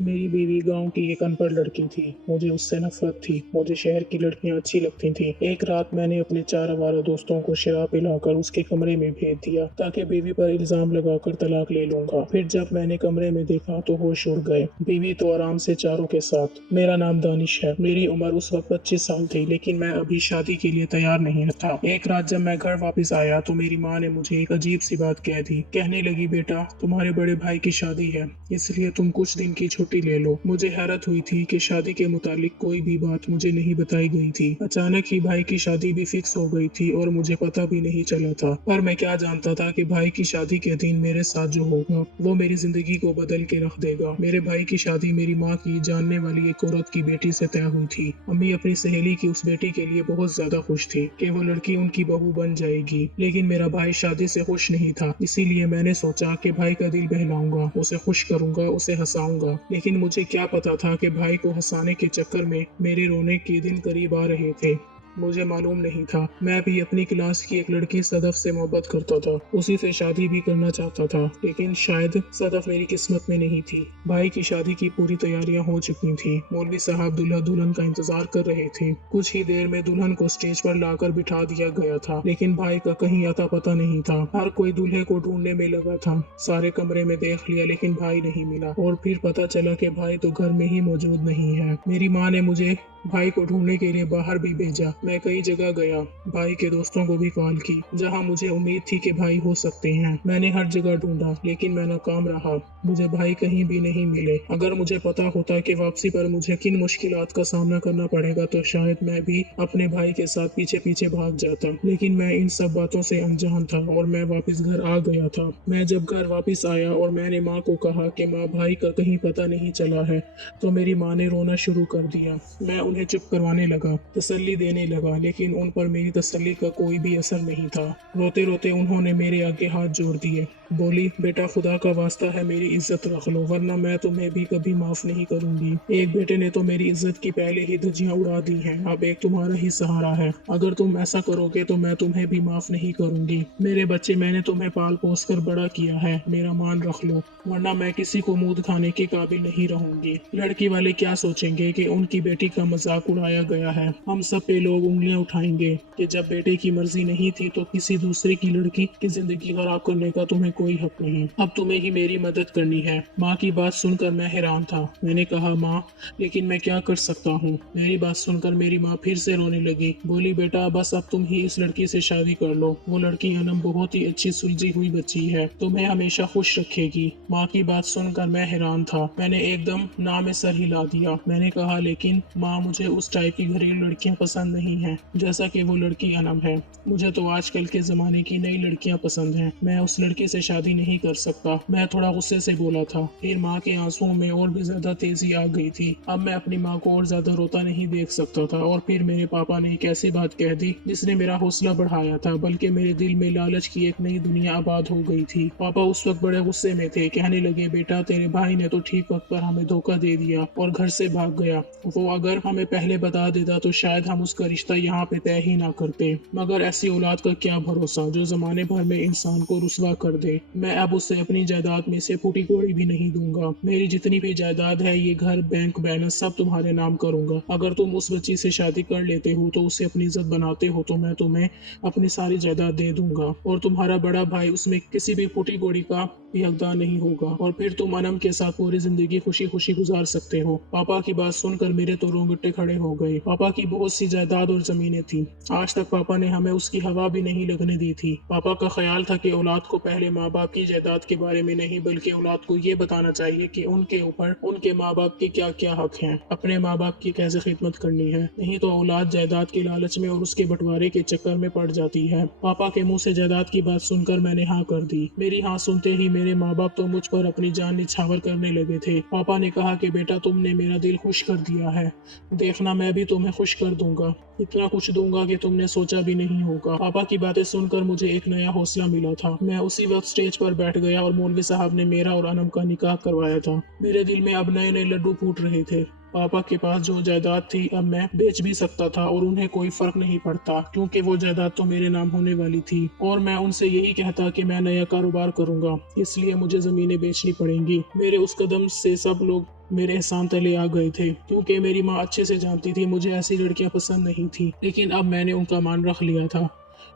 मेरी बीवी गांव की एक अनपढ़ लड़की थी। मुझे उससे नफरत थी। मुझे शहर की लड़कियां अच्छी लगती थीं। एक रात मैंने अपने 4 आवारा दोस्तों को शराब पिलाकर उसके कमरे में भेज दिया ताकि बीवी पर इल्जाम लगाकर तलाक ले लूंगा। फिर जब मैंने कमरे में देखा तो होश उड़ गए। बीवी तो आराम से चारों के साथ। मेरा नाम दानिश है। मेरी उम्र उस वक्त 25 साल थी, लेकिन मैं अभी शादी के लिए तैयार नहीं था। एक रात जब मैं घर वापस आया तो मेरी माँ ने मुझे एक अजीब सी बात कह दी। कहने लगी, बेटा, तुम्हारे बड़े भाई की शादी है, इसलिए तुम कुछ दिन की छुट्टी ले लो। मुझे हैरत हुई थी कि शादी के मुतालिक कोई भी बात मुझे नहीं बताई गई थी। अचानक ही भाई की शादी भी फिक्स हो गई थी और मुझे पता भी नहीं चला था। पर मैं क्या जानता था कि भाई की शादी के दिन मेरे साथ जो होगा वो मेरी जिंदगी को बदल के रख देगा। मेरे भाई की शादी मेरी माँ की जानने वाली एक औरत की बेटी से तय हुई थी। अम्मी अपनी सहेली की उस बेटी के लिए बहुत ज्यादा खुश थी कि वो लड़की उनकी बहू बन जाएगी। लेकिन मेरा भाई शादी से खुश नहीं था, इसीलिए मैंने सोचा कि भाई का दिल बहलाऊंगा, उसे खुश करूंगा, उसे हंसाऊंगा। लेकिन मुझे क्या पता था कि भाई को हंसाने के चक्कर में मेरे रोने के दिन करीब आ रहे थे। मुझे मालूम नहीं था मैं भी अपनी क्लास की एक लड़की सदफ से मोहब्बत करता था। उसी से शादी भी करना चाहता था, लेकिन शायद सदफ मेरी किस्मत में नहीं थी। भाई की शादी की पूरी तैयारियां हो चुकी थी। मौलवी साहब दूल्हा दुल्हन का इंतजार कर रहे थे। कुछ ही देर में दुल्हन को स्टेज पर लाकर बिठा दिया गया था, लेकिन भाई का कहीं अता पता नहीं था। हर कोई दूल्हे को ढूंढने में लगा था। सारे कमरे में देख लिया, लेकिन भाई नहीं मिला। और फिर पता चला कि भाई तो घर में ही मौजूद नहीं है। मेरी माँ ने मुझे भाई को ढूंढने के लिए बाहर भी भेजा। मैं कई जगह गया, भाई के दोस्तों को भी कॉल की, जहां मुझे उम्मीद थी कि भाई हो सकते हैं। मैंने हर जगह ढूंढा, लेकिन मैं नाकाम रहा। मुझे भाई कहीं भी नहीं मिले। अगर मुझे पता होता कि वापसी पर मुझे किन मुश्किलात का सामना करना पड़ेगा तो शायद मैं भी अपने भाई के साथ पीछे पीछे भाग जाता। लेकिन मैं इन सब बातों से अनजान था और मैं वापस घर आ गया था। मैं जब घर वापस आया और मैंने माँ को कहा कि माँ, भाई का कहीं पता नहीं चला है, तो मेरी माँ ने रोना शुरू कर दिया। मैं उन्हें चुप करवाने लगा, तसल्ली देने लगा, लेकिन उन पर मेरी तसल्ली का कोई भी असर नहीं था। रोते रोते उन्होंने मेरे आगे हाथ जोड़ दिए। बोली, बेटा, खुदा का वास्ता है मेरी इज्जत रख लो, वरना मैं तुम्हें भी कभी माफ नहीं करूंगी। एक बेटे ने तो मेरी इज्जत की पहले ही धज्जियां उड़ा दी हैं, अब एक तुम्हारा ही सहारा है। अगर तुम ऐसा करोगे तो मैं तुम्हें भी माफ नहीं करूंगी। मेरे बच्चे, मैंने तुम्हें पाल पोस कर बड़ा किया है, मेरा मान रख लो, वरना मैं किसी को मुंह दिखाने के काबिल नहीं रहूंगी। लड़की वाले क्या सोचेंगे कि उनकी बेटी का मजाक उड़ाया गया है। हम सब पे लोग उंगलियां उठाएंगे कि जब बेटे की मर्जी नहीं थी तो किसी दूसरे की लड़की की जिंदगी खराब करने का तुम्हें कोई हक नहीं। अब तुम्हें ही मेरी मदद करनी है। माँ की बात सुनकर मैं हैरान था। मैंने कहा, माँ, लेकिन मैं क्या कर सकता हूँ। मेरी बात सुनकर मेरी माँ फिर से रोने लगी। बोली, बेटा, बस अब तुम ही इस लड़की से शादी कर लो। वो लड़की अनम बहुत ही अच्छी सुलझी हुई बच्ची है, तुम्हें हमेशा खुश रखेगी। माँ की बात सुनकर मैं हैरान था। मैंने एकदम ना में सर हिला दिया। मैंने कहा, लेकिन माँ, मुझे उस टाइप की घरेलू लड़कियां पसंद नहीं है जैसा कि वो लड़की अनम है। मुझे तो आजकल के जमाने की नई लड़कियां पसंद हैं। मैं उस लड़की से शादी नहीं कर सकता। मैं थोड़ा गुस्से से बोला था। फिर माँ के आंसुओं में और भी ज्यादा तेजी आ गई थी। अब मैं अपनी माँ को और ज्यादा रोता नहीं देख सकता था। और फिर मेरे पापा ने एक ऐसी बात कह दी जिसने मेरा हौसला बढ़ाया था, बल्कि मेरे दिल में लालच की एक नई दुनिया आबाद हो गई थी। पापा उस वक्त बड़े गुस्से में थे। कहने लगे, बेटा, तेरे भाई ने तो ठीक वक्त पर हमें धोखा दे दिया और घर से भाग गया। वो अगर हमें पहले बता देता तो शायद हम उसका रिश्ता यहाँ पे तय ही ना करते। मगर ऐसी औलाद का क्या भरोसा जो जमाने भर में इंसान को रुसवा कर दे। मैं अब उसे अपनी जायदाद में से फूटी कौड़ी भी नहीं दूंगा। मेरी जितनी भी जायदाद है, ये घर, बैंक बैलेंस सब तुम्हारे नाम करूंगा। अगर तुम उस बच्ची से शादी कर लेते हो तो उसे अपनी इज्जत बनाते हो तो मैं तुम्हें अपनी सारी जायदाद दे दूंगा और तुम्हारा बड़ा भाई उसमें किसी भी फूटी कौड़ी का भी हकदार नहीं होगा। और फिर तुम अनम के साथ पूरी जिंदगी खुशी खुशी गुजार सकते हो। पापा की बात सुनकर मेरे तो रोंगटे खड़े हो गए। पापा की बहुत सी जायदाद और जमीनें थी। आज तक पापा ने हमें उसकी हवा भी नहीं लगने दी थी। पापा का ख्याल था कि औलाद को पहले माँ बाप की जायदाद के बारे में नहीं, बल्कि औलाद को ये बताना चाहिए कि उनके ऊपर उनके माँ बाप के क्या क्या हक हैं, अपने माँ बाप की कैसे खिदमत करनी है। नहीं तो औलाद जायदाद के लालच में और उसके बंटवारे के चक्कर में पड़ जाती है। पापा के मुंह से जायदाद की बात सुनकर मैंने हाँ कर दी। मेरी हाँ सुनते ही मेरे माँ बाप तो मुझ पर अपनी जान निछावर करने लगे थे। पापा ने कहा कि बेटा, तुमने मेरा दिल खुश कर दिया है, देखना मैं भी तुम्हें खुश कर दूंगा, इतना कुछ दूंगा कि तुमने सोचा भी नहीं होगा। पापा की बातें सुनकर मुझे एक नया हौसला मिला था। मैं उसी वक्त स्टेज पर बैठ गया और मौलवी साहब ने मेरा और अनम का निकाह करवाया था। मेरे दिल में अब नए नए लड्डू फूट रहे थे। पापा के पास जो जायदाद थी अब मैं बेच भी सकता था और उन्हें कोई फर्क नहीं पड़ता, क्योंकि वो जायदाद तो मेरे नाम होने वाली थी। और मैं उनसे यही कहता कि मैं नया कारोबार करूंगा, इसलिए मुझे जमीनें बेचनी पड़ेंगी। मेरे उस कदम से सब लोग मेरे एहसान तले आ गए थे, क्योंकि मेरी माँ अच्छे से जानती थी मुझे ऐसी लड़कियां पसंद नहीं थी। लेकिन अब मैंने उनका मान रख लिया था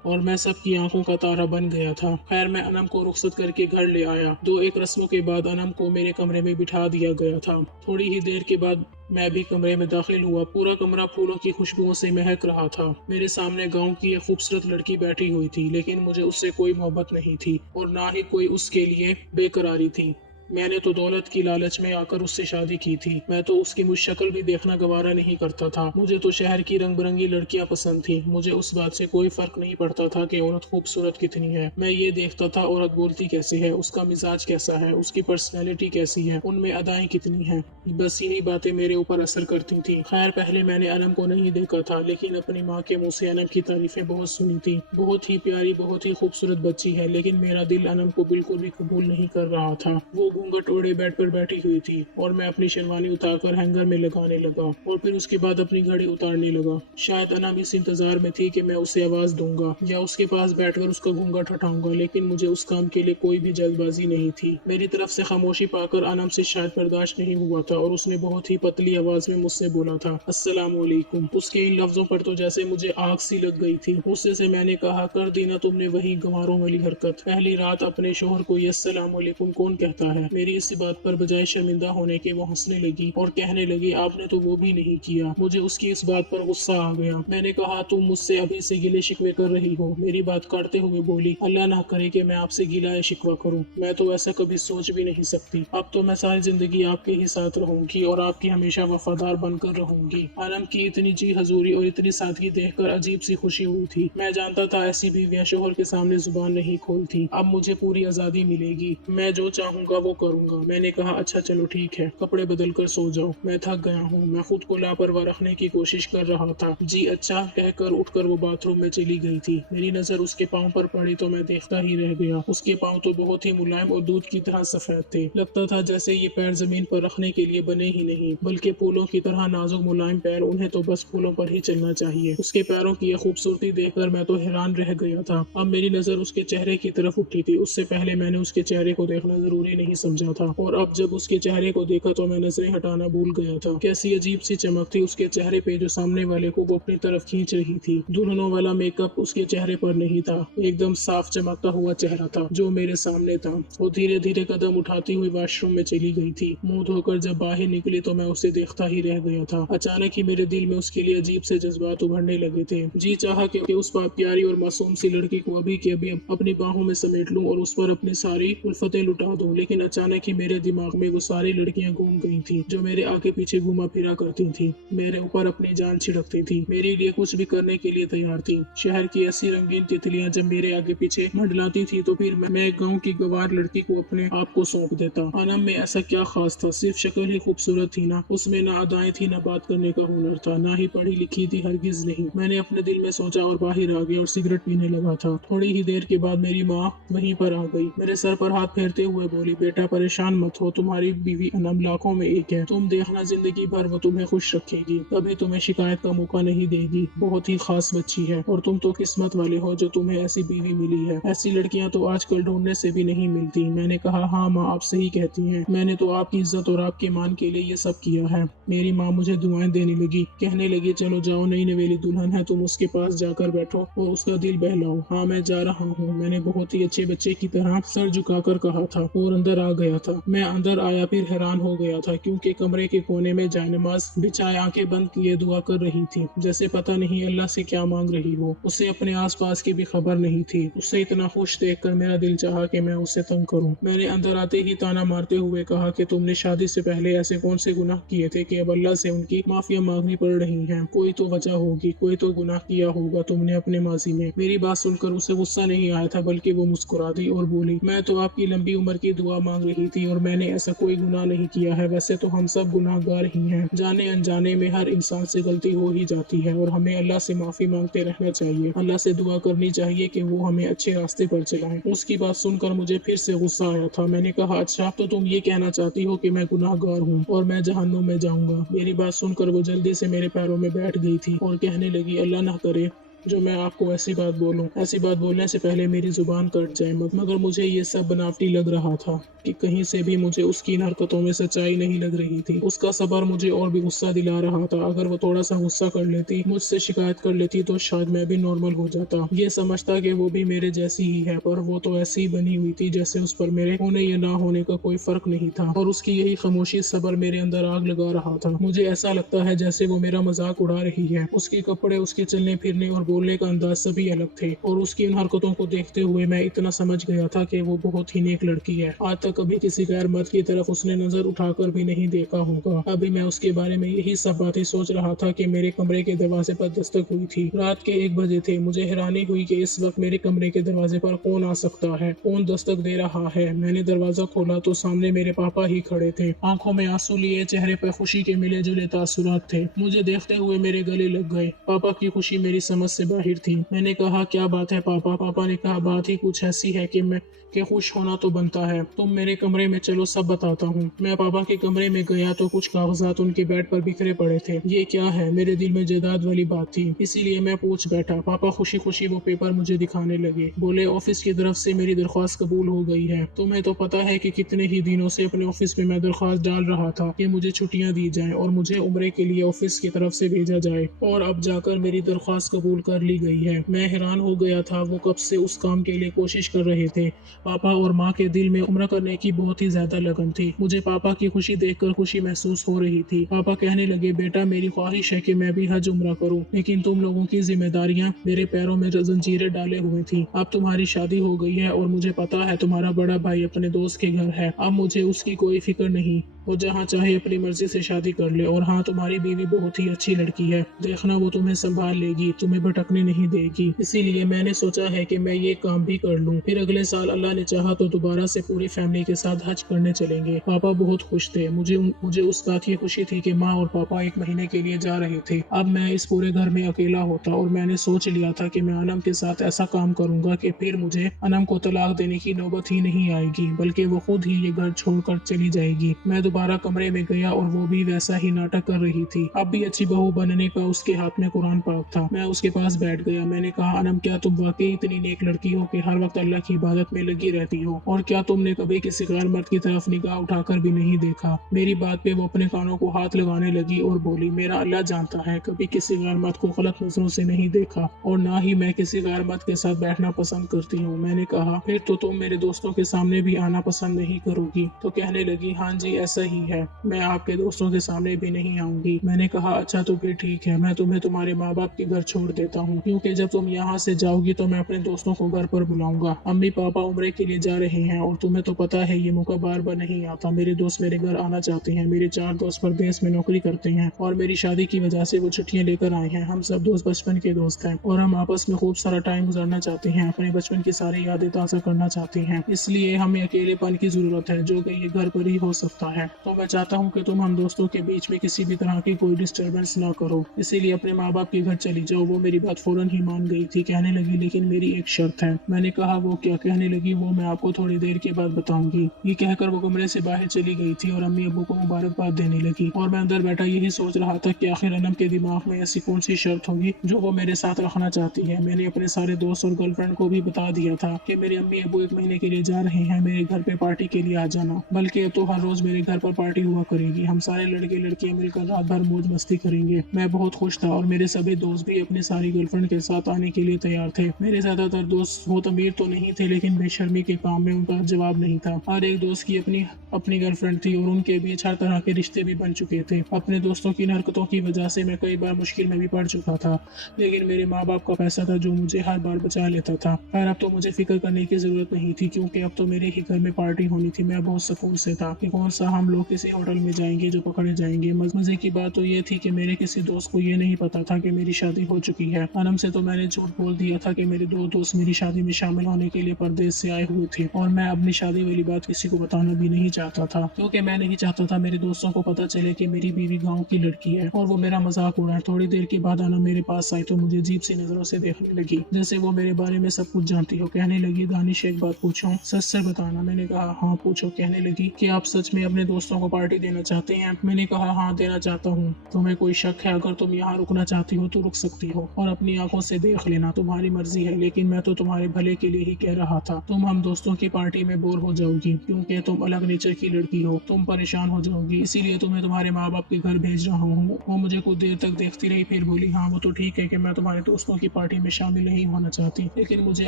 और मैं सबकी आंखों का तारा बन गया था। खैर, मैं अनम को रुखसत करके घर ले आया। 2-1 रस्मों के बाद अनम को मेरे कमरे में बिठा दिया गया था। थोड़ी ही देर के बाद मैं भी कमरे में दाखिल हुआ। पूरा कमरा फूलों की खुशबुओं से महक रहा था। मेरे सामने गांव की एक खूबसूरत लड़की बैठी हुई थी, लेकिन मुझे उससे कोई मोहब्बत नहीं थी और ना ही कोई उसके लिए बेकरारी थी। मैंने तो दौलत की लालच में आकर उससे शादी की थी। मैं तो उसकी मुश्किल भी देखना गवारा नहीं करता था। मुझे तो शहर की रंग बिरंगी लड़कियां पसंद थी। मुझे उस बात से कोई फर्क नहीं पड़ता था कि औरत खूबसूरत कितनी है। मैं ये देखता था औरत बोलती कैसे है, उसका मिजाज कैसा है, उसकी पर्सनैलिटी कैसी है, उनमें अदाएं कितनी हैं। बस यही बातें मेरे ऊपर असर करती थी। खैर, पहले मैंने अनम को नहीं देखा था, लेकिन अपनी माँ के मुंह से अनम की तारीफें बहुत सुनी थी। बहुत ही प्यारी, बहुत ही खूबसूरत बच्ची है, लेकिन मेरा दिल अनम को बिल्कुल भी कबूल नहीं कर रहा था। वो घूंघट ओढ़े बेड पर बैठी हुई थी और मैं अपनी शेरवानी उतारकर हैंगर में लगाने लगा और फिर उसके बाद अपनी घड़ी उतारने लगा। शायद अनम इस इंतजार में थी कि मैं उसे आवाज दूंगा या उसके पास बैठकर उसका घूंघट हटाऊंगा, लेकिन मुझे उस काम के लिए कोई भी जल्दबाजी नहीं थी। मेरी तरफ से खामोशी पाकर अनम से शायद बर्दाश्त नहीं हुआ था और उसने बहुत ही पतली आवाज में मुझसे बोला था, अस्सलाम वालेकुम। उसके इन लफ्जों पर तो जैसे मुझे आग सी लग गई थी। गुस्से से मैंने कहा, कर दी ना तुमने वही गंवारों वाली हरकत। पहली रात अपने शोहर को ये अस्सलाम वालेकुम कौन कहता है। मेरी इस बात पर बजाय शर्मिंदा होने के वो हंसने लगी और कहने लगी, आपने तो वो भी नहीं किया। मुझे उसकी इस बात पर गुस्सा आ गया। मैंने कहा, तुम मुझसे अभी से गिले शिकवे कर रही हो। मेरी बात काटते हुए बोली, अल्लाह ना करे कि मैं आपसे गिला या शिकवा करूं। मैं तो ऐसा कभी सोच भी नहीं सकती। अब तो मैं सारी जिंदगी आपके ही साथ रहूंगी और आपकी हमेशा वफादार बनकर रहूंगी। अनम की इतनी जी हजूरी और इतनी सादगी देखकर अजीब सी खुशी हुई थी। मैं जानता था ऐसी बीवियां शोहर के सामने जुबान नहीं खोलती। अब मुझे पूरी आजादी मिलेगी। मैं जो चाहूंगा वो करूंगा। मैंने कहा, अच्छा चलो ठीक है, कपड़े बदल कर सो जाओ, मैं थक गया हूँ। मैं खुद को लापरवाह रखने की कोशिश कर रहा था। जी अच्छा कहकर उठकर वो बाथरूम में चली गई थी। मेरी नजर उसके पाँव पर पड़ी तो मैं देखता ही रह गया। उसके पाँव तो बहुत ही मुलायम और दूध की तरह सफेद थे। लगता था जैसे ये पैर जमीन पर रखने के लिए बने ही नहीं, बल्कि फूलों की तरह नाजुक मुलायम पैर। उन्हें तो बस फूलों पर ही चलना चाहिए। उसके पैरों की यह खूबसूरती देखकर मैं तो हैरान रह गया था। अब मेरी नजर उसके चेहरे की तरफ उठी थी। उससे पहले मैंने उसके चेहरे को देखना जरूरी नहीं समझा था, और अब जब उसके चेहरे को देखा तो मैं नजरें हटाना भूल गया था। कैसी अजीब सी चमक थी उसके चेहरे पे जो सामने वाले को वो अपनी तरफ खींच रही थी। दुल्हनों वाला मेकअप उसके चेहरे पर नहीं था। एकदम साफ चमकता हुआ चेहरा था जो मेरे सामने था। वो धीरे धीरे कदम उठाती हुई वॉशरूम में चली गई थी। मुंह धोकर जब बाहर निकली तो मैं उसे देखता ही रह गया था। अचानक ही मेरे दिल में उसके लिए अजीब से जज्बात उभरने लगे थे। जी चाहा कि उस प्यारी और मासूम सी लड़की को अभी के अभी अपनी बाहों में समेट लूं और उस पर अपनी सारी उल्फतें लुटा दूं, लेकिन अचानक ही मेरे दिमाग में वो सारी लड़कियां घूम गई थी जो मेरे आगे पीछे घुमा फिरा करती थी, मेरे ऊपर अपनी जान छिड़कती थी, मेरे लिए कुछ भी करने के लिए तैयार थी। शहर की ऐसी रंगीन तितलियां जब मेरे आगे पीछे मंडलाती थी तो फिर मैं गांव की गवार लड़की को अपने आप को सौंप देता। अनम में ऐसा क्या खास था, सिर्फ शक्ल ही खूबसूरत थी ना, उसमें ना अदाएं थी, ना बात करने का हुनर था, ना ही पढ़ी लिखी थी, हरगिज नहीं। मैंने अपने दिल में सोचा और बाहर आ गया और सिगरेट पीने लगा था। थोड़ी ही देर के बाद मेरी माँ वहीं पर आ गई। मेरे सर पर हाथ फेरते हुए बोली, बेटा परेशान मत हो, तुम्हारी बीवी अनम लाखों में एक है। तुम देखना जिंदगी भर वो तुम्हें खुश रखेगी, कभी तुम्हें शिकायत का मौका नहीं देगी। बहुत ही खास बच्ची है और तुम तो किस्मत वाले हो जो तुम्हें ऐसी बीवी मिली है। ऐसी लड़कियां तो आजकल ढूंढने से भी नहीं मिलती। मैंने कहा, हाँ माँ आप सही कहती हैं, मैंने तो आपकी इज्जत और आपके मान के लिए ये सब किया है। मेरी माँ मुझे दुआएं देने लगी, कहने लगी, चलो जाओ, नई नवेली दुल्हन है, तुम उसके पास जाकर बैठो और उसका दिल बहलाओ। हाँ मैं जा रहा हूँ, मैंने बहुत ही अच्छे बच्चे की तरह सर झुकाकर कहा था और अंदर आ गया था। मैं अंदर आया फिर हैरान हो गया था क्योंकि कमरे के कोने में जायनमाज बिछाए आंखें बंद किए दुआ कर रही थी, जैसे पता नहीं अल्लाह से क्या मांग रही हो। उसे अपने आसपास की भी खबर नहीं थी। उसे इतना खुश देखकर मेरा दिल चाहा कि मैं उसे तंग करूं। मैंने अंदर आते ही ताना मारते हुए कहा कि तुमने शादी से पहले ऐसे कौन से गुनाह किए थे कि अब अल्लाह से उनकी माफिया मांगनी पड़ रही है। कोई तो वजह होगी, कोई तो गुनाह किया होगा तुमने अपने माजी में। मेरी बात सुनकर उसे गुस्सा नहीं आया था, बल्कि वो मुस्कुरा दी और बोली, मैं तो आपकी लंबी उम्र की दुआ मांग रही थी और मैंने ऐसा कोई गुनाह नहीं किया है। वैसे तो हम सब गुनाहगार ही हैं, जाने अनजाने में हर इंसान से गलती हो ही जाती है और हमें अल्लाह से माफी मांगते रहना चाहिए। अल्लाह से दुआ करनी चाहिए कि वो हमें अच्छे रास्ते पर चलाएं। उसकी बात सुनकर मुझे फिर से गुस्सा आया था। मैंने कहा, अच्छा तो तुम ये कहना चाहती हो कि मैं गुनाहगार हूँ और मैं जहन्नुम में जाऊंगा। मेरी बात सुनकर वो जल्दी से मेरे पैरों में बैठ गई थी और कहने लगी, अल्लाह ना करे जो मैं आपको ऐसी बात बोलूं। ऐसी बात बोलने से पहले मेरी जुबान कट जाए, मगर मुझे ये सब बनावटी लग रहा था कि कहीं से भी मुझे उसकी इन हरकतों में सच्चाई नहीं लग रही थी। उसका सब्र मुझे और भी गुस्सा दिला रहा था। अगर वो थोड़ा सा गुस्सा कर लेती, मुझसे शिकायत कर लेती, तो शायद मैं भी नॉर्मल हो जाता। ये समझता कि वो भी मेरे जैसी ही है, पर वो तो ऐसी ही बनी हुई थी जैसे उस पर मेरे होने या ना होने का कोई फर्क नहीं था। और उसकी यही खामोशी सब्र मेरे अंदर आग लगा रहा था। मुझे ऐसा लगता है जैसे वो मेरा मजाक उड़ा रही है। उसके कपड़े, उसके चलने फिरने और बोलने का अंदाज सभी अलग थे, और उसकी इन हरकतों को देखते हुए मैं इतना समझ गया था कि वो बहुत ही नेक लड़की है। आज तक कभी किसी गैर मर्द की तरफ उसने नजर उठाकर भी नहीं देखा होगा। अभी मैं उसके बारे में यही सब बातें सोच रहा था कि मेरे कमरे के दरवाजे पर दस्तक हुई थी। रात के 1 बजे थे। मुझे हैरानी हुई कि इस वक्त मेरे कमरे के दरवाजे पर कौन आ सकता है, कौन दस्तक दे रहा है। मैंने दरवाजा खोला तो सामने मेरे पापा ही खड़े थे, आंखों में आंसू लिए, चेहरे पर खुशी के मिले जुले तासुरात थे। मुझे देखते हुए मेरे गले लग गए। पापा की खुशी मेरी समझ से बाहर थी। मैंने कहा, क्या बात है पापा? पापा ने कहा, बात ही कुछ ऐसी है कि खुश होना तो बनता है। तुम मेरे कमरे में चलो, सब बताता हूँ। मैं पापा के कमरे में गया तो कुछ कागजात उनके बेड पर बिखरे पड़े थे। ये क्या है? मेरे दिल में जायदाद वाली बात थी, इसीलिए मैं पूछ बैठा। पापा खुशी खुशी वो पेपर मुझे दिखाने लगे। बोले, ऑफिस की तरफ से मेरी दरख्वास्त कबूल हो गई है। तुम्हें तो पता है कि कितने ही दिनों से अपने ऑफिस में मैं दरख्वास्त डाल रहा था कि मुझे छुट्टियां दी जाएं और मुझे उम्रे के लिए ऑफिस की तरफ से भेजा जाए, और अब जाकर मेरी दरख्वास्त कबूल कर ली गई है। मैं हैरान हो गया था। वो कब से उस काम के लिए कोशिश कर रहे थे। पापा और माँ के दिल में उम्र करने की बहुत ही ज्यादा लगन थी। मुझे पापा की खुशी देखकर खुशी महसूस हो रही थी। पापा कहने लगे, बेटा, मेरी ख्वाहिश है कि मैं भी हज उम्रा करूं, लेकिन तुम लोगों की जिम्मेदारियां मेरे पैरों में जंजीरें डाले हुए थी। अब तुम्हारी शादी हो गई है और मुझे पता है तुम्हारा बड़ा भाई अपने दोस्त के घर है। अब मुझे उसकी कोई फिक्र नहीं, वो जहाँ चाहे अपनी मर्जी से शादी कर ले। और हाँ, तुम्हारी बीवी बहुत ही अच्छी लड़की है, देखना वो तुम्हें संभाल लेगी, तुम्हें भटकने नहीं देगी। इसीलिए मैंने सोचा है कि मैं ये काम भी कर लूँ। फिर अगले साल अल्लाह ने चाहा तो दोबारा से पूरी फैमिली के साथ हज करने चलेंगे। पापा बहुत खुश थे। मुझे उस बात की खुशी थी कि माँ और पापा 1 महीने के लिए जा रहे थे। अब मैं इस पूरे घर में अकेला होता, और मैंने सोच लिया था कि मैं अनम के साथ ऐसा काम करूंगा कि फिर मुझे अनम को तलाक देने की नौबत ही नहीं आएगी, बल्कि वो खुद ही ये घर छोड़कर चली जाएगी। मैं दोबारा कमरे में गया और वो भी वैसा ही नाटक कर रही थी। अब भी अच्छी बहू बनने का उसके हाथ में कुरान पाक था। मैं उसके पास बैठ गया। मैंने कहा, अनम, क्या तुम वाकई इतनी नेक लड़की हो कि हर वक्त अल्लाह की इबादत में लगी रहती हो? और क्या तुमने कभी किसी गैर मर्द की तरफ निगाह उठाकर भी नहीं देखा? मेरी बात पे वो अपने कानों को हाथ लगाने लगी और बोली, मेरा अल्लाह जानता है, कभी किसी गैर मर्द को गलत नजरों से नहीं देखा, और ना ही मैं किसी गैर मर्द के साथ बैठना पसंद करती हूँ। मैंने कहा, फिर तो तुम मेरे दोस्तों के सामने भी आना पसंद नहीं करोगी? तो कहने लगी, हाँ जी, ऐसा ही है, मैं आपके दोस्तों के सामने भी नहीं आऊंगी। मैंने कहा, अच्छा तो फिर ठीक है, मैं तुम्हें तुम्हारे माँ बाप के घर छोड़ देता हूँ, क्योंकि जब तुम यहाँ से जाओगी तो मैं अपने दोस्तों को घर पर बुलाऊंगा। अम्मी पापा उम्रे के लिए जा रहे हैं, और तुम्हें तो पता है ये मौका बार बार नहीं आता। मेरे दोस्त मेरे घर आना चाहते हैं। मेरे 4 दोस्त परदेश में नौकरी करते हैं, और मेरी शादी की वजह से वो छुट्टियां लेकर आए हैं। हम सब दोस्त बचपन के दोस्त हैं, और हम आपस में खूब सारा टाइम गुजारना चाहते हैं, अपने बचपन की सारी यादें ताज़ा करना चाहते हैं। इसलिए हमें अकेलेपन की जरूरत है, जो कि ये घर पर ही हो सकता है। तो मैं चाहता हूँ कि तुम हम दोस्तों के बीच में किसी भी तरह की कोई डिस्टर्बेंस ना करो, इसीलिए अपने माँ बाप के घर चली जाओ। वो मेरी बात फौरन ही मान गई थी। कहने लगी, लेकिन मेरी एक शर्त है। मैंने कहा, वो क्या? कहने लगी, वो मैं आपको थोड़ी देर के बाद बताऊंगी। ये कहकर वो कमरे से बाहर चली गई थी और अम्मी अब्बू को मुबारकबाद देने लगी। और मैं अंदर बैठा यही सोच रहा था कि आखिर अनम के दिमाग में ऐसी कौन सी शर्त होगी जो वो मेरे साथ रखना चाहती है। मैंने अपने सारे दोस्त और गर्लफ्रेंड को भी बता दिया था कि मेरे अम्मी अब्बू 1 महीने के लिए जा रहे हैं, मेरे घर पे पार्टी के लिए आ जाना। बल्कि अब तो हर रोज मेरे घर पर पार्टी हुआ करेगी। हम सारे लड़के लड़कियां मिलकर रात भर मौज मस्ती करेंगे। मैं बहुत खुश था, और मेरे सभी दोस्त भी अपनी सारी गर्लफ्रेंड के साथ आने के लिए तैयार थे। मेरे ज्यादातर दोस्त बहुत अमीर तो नहीं थे, लेकिन बेशर्मी के काम में उनका जवाब नहीं था। हर एक दोस्त की अपनी अपनी गर्लफ्रेंड थी, और उनके बीच हर तरह के रिश्ते भी बन चुके थे। अपने दोस्तों की हरकतों की वजह से मैं कई बार मुश्किल में भी पड़ चुका था, लेकिन मेरे माँ बाप का पैसा था जो मुझे हर बार बचा लेता था। खैर, अब तो मुझे फिक्र करने की जरूरत नहीं थी, क्योंकि अब तो मेरे ही घर में पार्टी होनी थी। मैं बहुत सुकून से था कि कौन सा हम लोग किसी होटल में जाएंगे जो पकड़े जाएंगे। मजे की बात तो ये थी कि मेरे किसी दोस्त को ये नहीं पता था कि मेरी शादी हो चुकी है। अनम से तो मैंने झूठ बोल दिया था कि मेरे 2 दोस्त मेरी शादी में शामिल होने के लिए परदेश से आए हुए थे, और मैं अपनी शादी वाली बात किसी को बताना भी नहीं चाहता था, क्योंकि मैं नहीं चाहता था मेरे दोस्तों को पता चले कि मेरी बीवी गाँव की लड़की है और वो मेरा मजाक उड़ाए। थोड़ी देर के बाद अनम मेरे पास आई तो मुझे अजीब सी नजरों से देखने लगी, जैसे वो मेरे बारे में सब कुछ जानती हो। कहने लगी, दानिश, एक बात पूछूं, सच से बताना? मैंने कहा, हाँ पूछो। कहने लगी कि आप सच में अपने दोस्तों को पार्टी देना चाहते हैं? मैंने कहा हाँ देना चाहता हूँ। तुम्हें कोई शक है? अगर तुम यहाँ रुकना चाहती हो तो रुक सकती हो और अपनी आंखों से देख लेना, तुम्हारी मर्जी है, लेकिन मैं तो तुम्हारे भले के लिए ही कह रहा था। तुम हम दोस्तों की पार्टी में बोर हो जाओगी क्योंकि तुम अलग नेचर की लड़की हो, तुम परेशान हो जाओगी, इसीलिए तुम्हें तुम्हारे माँ बाप के घर भेज रहा हूँ। वो मुझे कुछ देर तक देखती रही, फिर बोली हाँ वो तो ठीक है कि मैं तुम्हारे दोस्तों की पार्टी में शामिल नहीं होना चाहती, लेकिन मुझे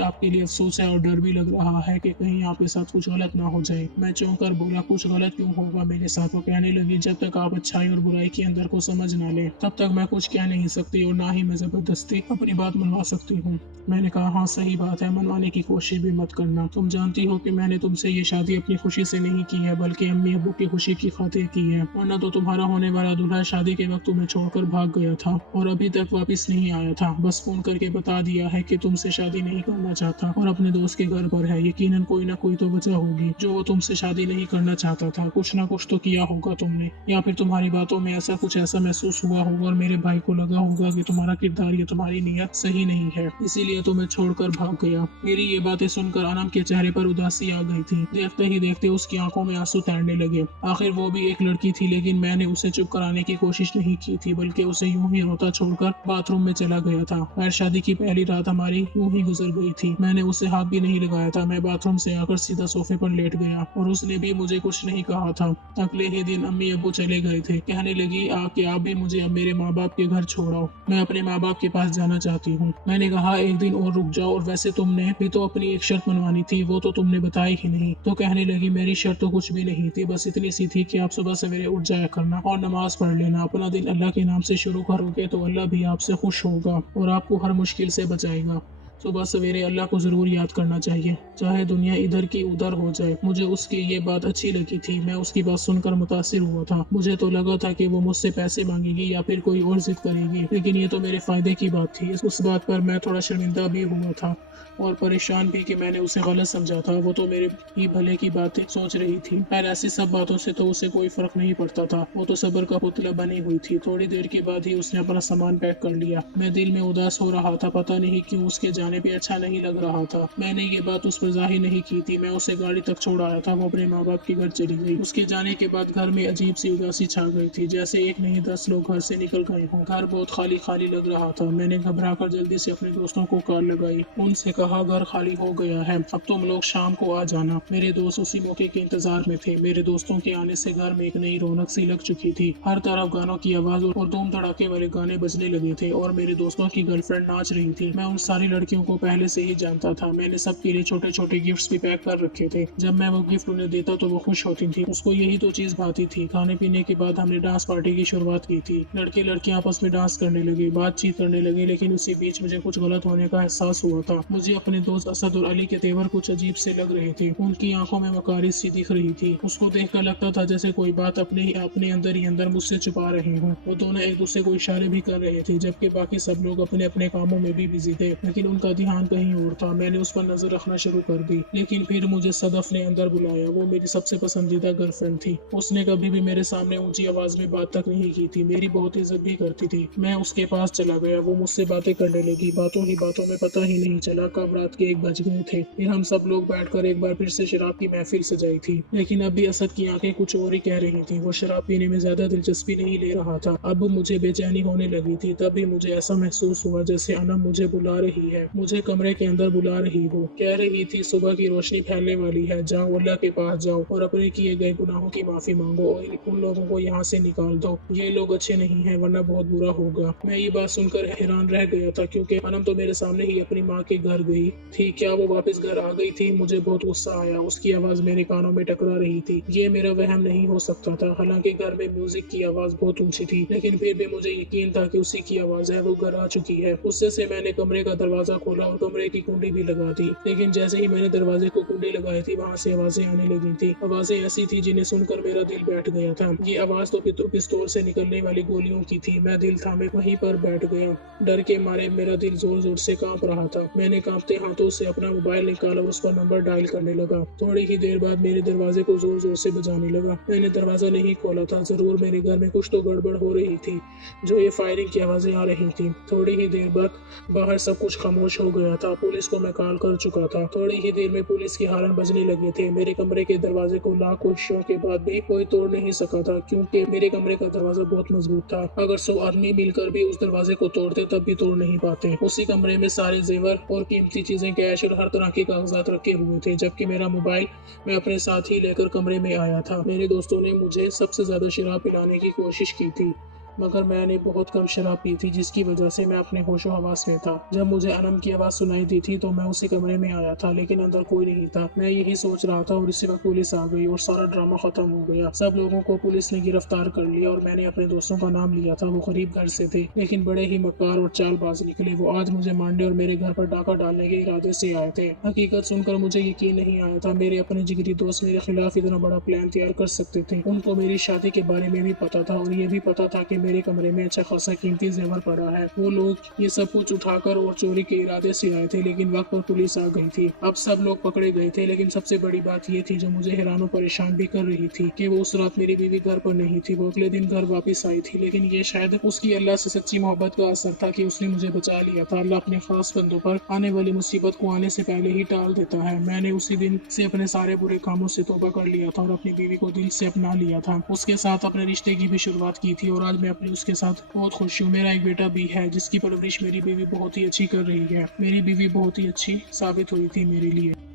आपके लिए अफसोस है और डर भी लग रहा है कि कहीं आपके साथ कुछ गलत ना हो जाए। मैं चौंक कर बोला कुछ गलत क्यों होगा मेरे साथ? वो कहने लगी जब तक आप अच्छाई और बुराई के अंदर को समझ ना ले तब तक मैं कुछ कह नहीं सकती और ना ही मैं जबरदस्ती अपनी बात मनवा सकती हूँ। मैंने कहा हाँ सही बात है, मनवाने की कोशिश भी मत करना। तुम जानती हो कि मैंने तुमसे ये शादी अपनी खुशी से नहीं की है बल्कि अम्मी अब्बू की खुशी की खातिर की है, वरना तो तुम्हारा होने वाला दूल्हा शादी के वक्त तुम्हें छोड़कर भाग गया था और अभी तक वापस नहीं आया था। बस फोन करके बता दिया है कि तुमसे शादी नहीं करना चाहता और अपने दोस्त के घर पर है। यकीनन कोई ना कोई तो वजह होगी जो वो तुमसे शादी नहीं करना चाहता था। कुछ ना कुछ तो किया होगा तुमने, या फिर तुम्हारी बातों में ऐसा कुछ ऐसा महसूस हुआ होगा और मेरे भाई को लगा होगा कि तुम्हारा किरदार या तुम्हारी नीयत सही नहीं है, इसीलिए तुम्हें छोड़कर भाग गया। मेरी ये बातें सुनकर अनम के चेहरे पर उदासी आ गई थी। देखते ही देखते उसकी आंखों में आंसू तैरने लगे। आखिर वो भी एक लड़की थी, लेकिन मैंने उसे चुप कराने की कोशिश नहीं की थी बल्कि उसे यूं ही रोता छोड़कर बाथरूम में चला गया था। खैर शादी की पहली रात हमारी यूं ही गुजर गई थी। मैंने उसे हाथ भी नहीं लगाया था। मैं बाथरूम से आकर सीधा सोफे पर लेट गया और उसने भी मुझे कुछ नहीं कहा था। अगले ही दिन अम्मी अब्बू चले गए थे। कहने लगी कि आप भी मुझे अब मेरे माँ बाप के घर छोड़ाओ, मैं अपने माँ बाप के पास जाना चाहती हूँ। मैंने कहा एक दिन और रुक जाओ, और वैसे तुमने भी तो अपनी एक शर्त मनवानी थी, वो तो तुमने बताई ही नहीं। तो कहने लगी मेरी शर्त तो कुछ भी नहीं थी, बस इतनी सी थी कि आप सुबह सवेरे उठ जाया करना और नमाज पढ़ लेना। अपना दिन अल्लाह के नाम से शुरू करोगे तो अल्लाह भी आपसे खुश होगा और आपको हर मुश्किल से बचाएगा। सुबह सवेरे अल्लाह को जरूर याद करना चाहिए, चाहे दुनिया इधर की उधर हो जाए। मुझे उसकी ये बात अच्छी लगी थी। मैं उसकी बात सुनकर मुतासिर हुआ था। मुझे तो लगा था कि वो मुझसे पैसे मांगेगी या फिर कोई और जिद करेगी, लेकिन ये तो मेरे फायदे की बात थी। उस बात पर मैं थोड़ा शर्मिंदा भी हुआ था और परेशान भी कि मैंने उसे गलत समझा था। वो तो मेरे ही भले की बातें सोच रही थी। खैर ऐसी सब बातों से तो उसे कोई फर्क नहीं पड़ता था। वो तो सब्र का पुतला बनी हुई थी। थोड़ी देर के बाद ही उसने अपना सामान पैक कर लिया। मैं दिल में उदास हो रहा था, पता नहीं क्यों उसके जाने पे अच्छा नहीं लग रहा था। मैंने ये बात उस पर जाहिर नहीं की थी। मैं उसे गाड़ी तक छोड़ आया था। वो अपने माँ बाप के घर चली गई। उसके जाने के बाद घर में अजीब सी उदासी छा गई थी, जैसे एक नहीं 10 लोग घर से निकल गए हों। घर बहुत खाली खाली लग रहा था। मैंने घबरा कर जल्दी से अपने दोस्तों को कॉल लगाई। उनसे कहा घर खाली हो गया है, अब तुम लोग शाम को आ जाना। मेरे दोस्त उसी मौके के इंतजार में थे। मेरे दोस्तों के आने से घर में एक नई रौनक सी लग चुकी थी। हर तरफ गानों की आवाज और धूम धड़ाके वाले गाने बजने लगे थे और मेरे दोस्तों की गर्लफ्रेंड नाच रही थी। मैं उन सारी लड़कियों को पहले से ही जानता था। मैंने सबके लिए छोटे छोटे गिफ्ट्स भी पैक कर रखे थे। जब मैं वो गिफ्ट उन्हें देता तो वो खुश होती थी। उसको यही तो चीज भाती थी। खाने पीने के बाद हमने डांस पार्टी की शुरुआत की थी। लड़के लड़कियां आपस में डांस करने लगे, बातचीत करने लगे, लेकिन उसी बीच मुझे कुछ गलत होने का एहसास हुआ था। मुझे अपने दोस्त असद और अली के तेवर कुछ अजीब से लग रहे थे। उनकी आंखों में मकारी सी दिख रही थी। उसको देखकर लगता था जैसे कोई बात अपने अंदर ही अंदर मुझसे छुपा रहे हों। वो दोनों एक दूसरे को इशारे भी कर रहे थे, जबकि बाकी सब लोग अपने अपने कामों में भी बिजी थे, लेकिन उनका ध्यान कहीं और था। मैंने उस पर नजर रखना शुरू कर दी, लेकिन फिर मुझे सदफ ने अंदर बुलाया। वो मेरी सबसे पसंदीदा गर्लफ्रेंड थी। उसने कभी भी मेरे सामने ऊंची आवाज में बात तक नहीं की थी, मेरी बहुत इज्जत भी करती थी। मैं उसके पास चला गया। वो मुझसे बातें करने लगी। बातों ही बातों में पता ही नहीं चला कब रात के 1 बज गए थे। फिर हम सब लोग बैठकर एक बार फिर से शराब की महफिल सजाई थी, लेकिन अब भी असद की आंखें कुछ और ही कह रही थी। वो शराब पीने में ज्यादा दिलचस्पी नहीं ले रहा था। अब मुझे बेचैनी होने लगी थी। तब भी मुझे ऐसा महसूस हुआ जैसे अनम मुझे बुला रही है, मुझे कमरे के अंदर बुला रही हो। कह रही थी सुबह की रोशनी फैलने वाली है, जाओ अल्लाह के पास जाओ और अपने किए गए गुनाहों की माफी मांगो और उन लोगों को यहाँ से निकाल दो। ये लोग अच्छे नहीं है, वरना बहुत बुरा होगा। मैं ये बात सुनकर हैरान रह गया था, क्योंकि अनम तो मेरे सामने ही अपनी माँ के घर गई थी। क्या वो वापस घर आ गई थी? मुझे बहुत गुस्सा आया। उसकी आवाज मेरे कानों में टकरा रही थी। ये मेरा वहम नहीं हो सकता था। हालांकि घर में म्यूजिक की आवाज बहुत ऊंची थी, लेकिन फिर भी मुझे यकीन था कि उसी की आवाज है। वो घर आ चुकी है। उससे से मैंने कमरे का दरवाजा खोला और कमरे की कुंडी भी लगा दी, लेकिन जैसे ही मैंने दरवाजे को कुंडी लगाई थी, वहाँ से आवाजें आने लगी थी। आवाजें ऐसी थी जिन्हें सुनकर मेरा दिल बैठ गया था। ये आवाज तो पिस्तौल से निकलने वाली गोलियों की थी। मैं दिल थामे वहीं पर बैठ गया। डर के मारे मेरा दिल जोर जोर से कांप रहा था। मैंने कांपते हाथों से अपना मोबाइल निकाला और उस पर नंबर डायल करने लगा। थोड़ी ही देर बाद मेरे दरवाजे को जोर जोर से बजाने लगा। मैंने दरवाजा नहीं खोला था। जरूर मेरे घर में कुछ तो गड़बड़ हो रही थी, जो ये फायरिंग की आवाजें आ रही थी। थोड़ी ही देर बाद बाहर सब कुछ खामोश कुछ हो गया था। पुलिस को मैं कॉल कर चुका था। थोड़ी ही देर में पुलिस के हॉर्न बजने लगे थे। मेरे कमरे के दरवाजे को लाख कोशिशों के बाद भी कोई तोड़ नहीं सका था, क्योंकि मेरे कमरे का दरवाजा बहुत मजबूत था। अगर 100 आदमी मिलकर भी उस दरवाजे को तोड़ते तब भी तोड़ नहीं पाते। उसी कमरे में सारे जेवर और कीमती चीजें, कैश और हर तरह के कागजात रखे हुए थे, जबकि मेरा मोबाइल मैं अपने साथ ही लेकर कमरे में आया था। मेरे दोस्तों ने मुझे सबसे ज्यादा शराब पिलाने की कोशिश की थी, मगर मैंने बहुत कम शराब पी थी, जिसकी वजह से मैं अपने होशो हवास में था। जब मुझे अनम की आवाज़ सुनाई दी थी तो मैं उसी कमरे में आया था, लेकिन अंदर कोई नहीं था। मैं यही सोच रहा था और इसी वक्त पुलिस आ गई और सारा ड्रामा खत्म हो गया। सब लोगों को पुलिस ने गिरफ्तार कर लिया और मैंने अपने दोस्तों का नाम लिया था। वो गरीब घर से थे, लेकिन बड़े ही मक्कार और चालबाज निकले। वो आज मुझे मारने और मेरे घर पर डाका डालने के इरादे से आए थे। हकीकत सुनकर मुझे यकीन नहीं आया था मेरे अपने जिगरी दोस्त मेरे खिलाफ इतना बड़ा प्लान तैयार कर सकते थे। उनको मेरी शादी के बारे में भी पता था और ये भी पता था कि मेरे कमरे में अच्छा खासा कीमती जेवर पड़ा है। वो लोग ये सब कुछ उठाकर और चोरी के इरादे से आए थे, लेकिन वक्त पर पुलिस आ गई थी। अब सब लोग पकड़े गए थे, लेकिन सबसे बड़ी बात ये थी जो मुझे हैरान और परेशान भी कर रही थी कि वो उस रात मेरी बीवी घर पर नहीं थी। वो अगले दिन घर वापस आई थी, लेकिन ये शायद उसकी अल्लाह से सच्ची मोहब्बत का असर था कि उसने मुझे बचा लिया था। अल्लाह अपने खास बंदों पर आने वाली मुसीबत को आने से पहले ही टाल देता है। मैंने उसी दिन से अपने सारे बुरे कामों से तौबा कर लिया था और अपनी बीवी को दिल से अपना लिया था। उसके साथ अपने रिश्ते की भी शुरुआत की थी और आज मैं अपने उसके साथ बहुत खुश हूँ। मेरा एक बेटा भी है जिसकी परवरिश मेरी बीवी बहुत ही अच्छी कर रही है। मेरी बीवी बहुत ही अच्छी साबित हुई थी मेरे लिए।